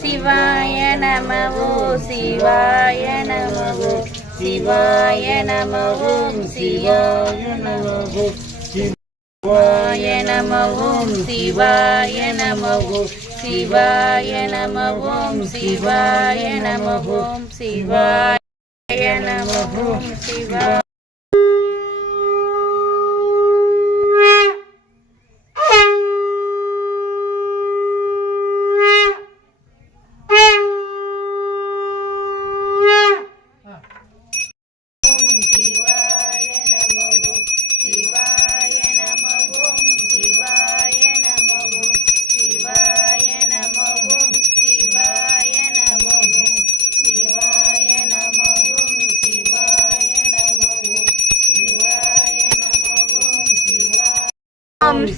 சிவாய நம ஓம் சிவாய நம ஓம் சிவாய நம ஓம் சிவாய நம ஓம் சிவாய நம ஓம் சிவாய நம ஓம் சிவாய நம ஓம் சிவாய நம ஓம் சிவாய நம ஓம் சிவாய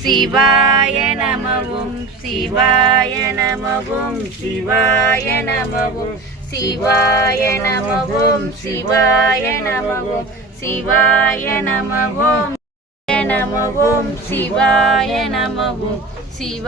சிவாய நம ஓம் சிவாய நம ஓம் சிவாய நம ஓம் சிவாய நம ஓம் சிவாய நம ஓம் சிவாய நம ஓம் நம ஓம் சிவாய நம ஓம் சிவாய